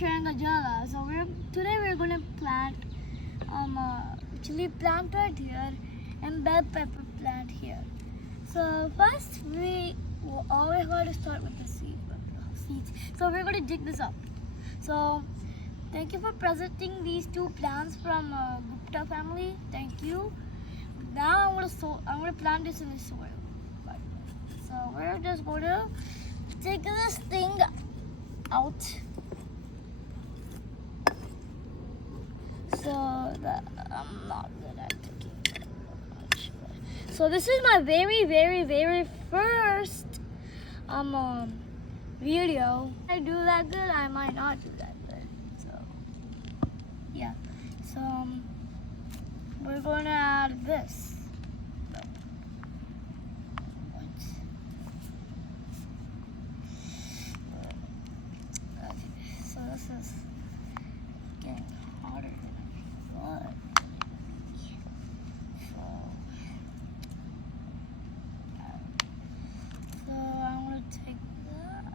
Shrangajala. So today we're gonna plant chili plant right here and bell pepper plant here. So first we always got to start with the seeds. So we're gonna dig this up. So thank you for presenting these two plants from Gupta family. Thank you. Now I'm gonna plant this in the soil. So we're just gonna take this thing out. So that I'm not good at taking it much. So this is my very first video. If I do that good, I might not do that good. So yeah. So we're gonna add this. So this is getting hotter than I thought. So I'm gonna take that.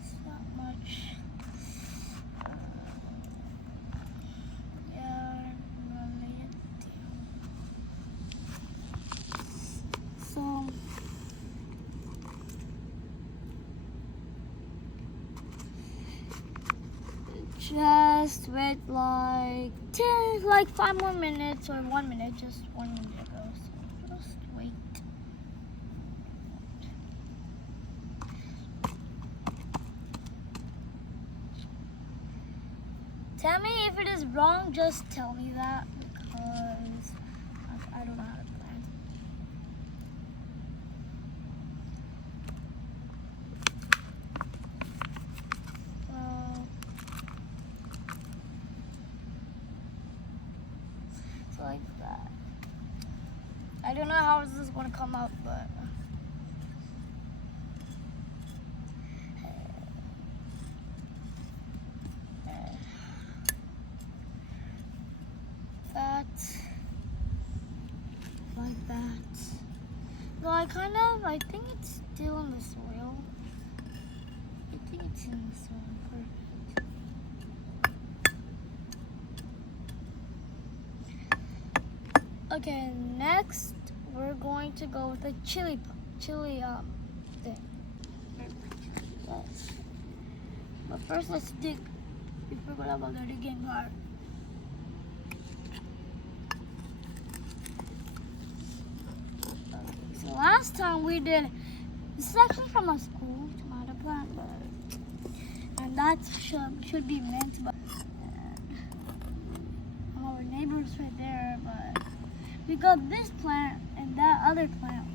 It's not much. Yeah, I'm gonna lay it down. So just wait like 5 more minutes or 1 minute, just 1 minute ago. So just wait. Tell me if it is wrong, just tell me that because I don't know how to plant. So like that. I don't know how this is going to come out, but that, like that. No, I think it's still in the soil. I think it's in the soil. Perfect. Okay, next we're going to go with the chili thing. But first let's dig. We forgot about the digging part. So last time we did, this is actually from our school, tomato plant, and that should be mint, but our neighbors right there, but we got this plant and that other plant.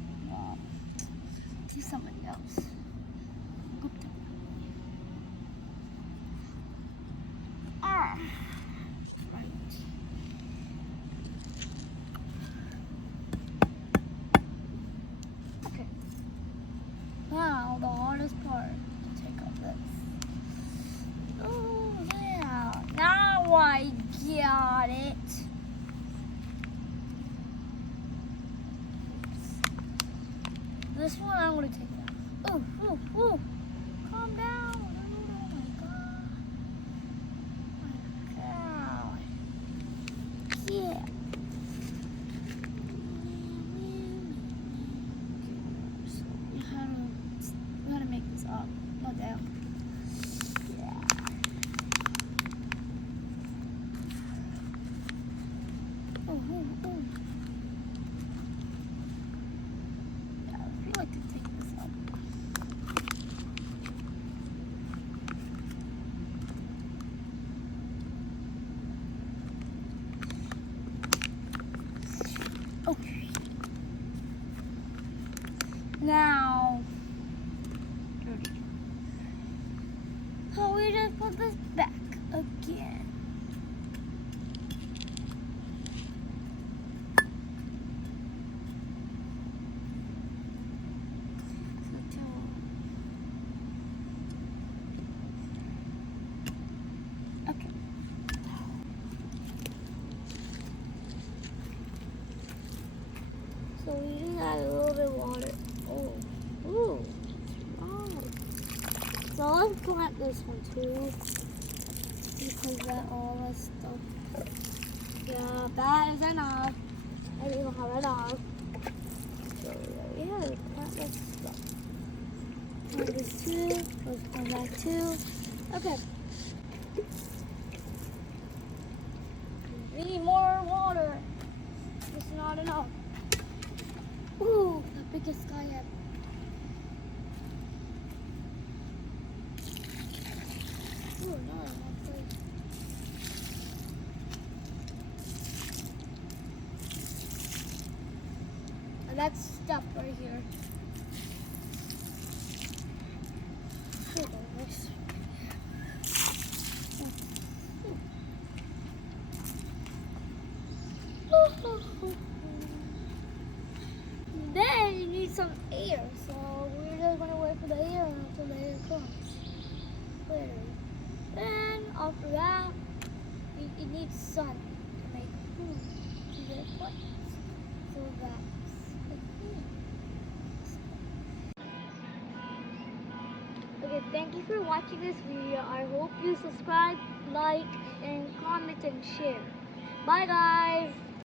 To somebody else. Gupta. Right. Okay. Now the hardest part to take off this. Oh yeah. Now I got it. This one I'm gonna take down. Oh, calm down. Oh my god. Oh my god. Yeah. We gotta make this up, not down. Yeah. Oh. I like to take this up. Okay. Now, we just put this back again. So we just add a little bit of water. Oh. So I'll plant this one too. Because that all that stuff. Yeah, that is enough. I don't have enough. So yeah, plant this stuff. Plant this too. Let's plant that too. Okay. We need more water. It's not enough. Ooh, the biggest guy ever. Ooh, no, I'm not. And that's stuff right here. Then you need some air, so we're just gonna wait for the air until the air comes. Literally. Then after that, it needs sun to make food to the plants. So that's the thing. Okay, thank you for watching this video. I hope you subscribe, like, and comment and share. Bye guys!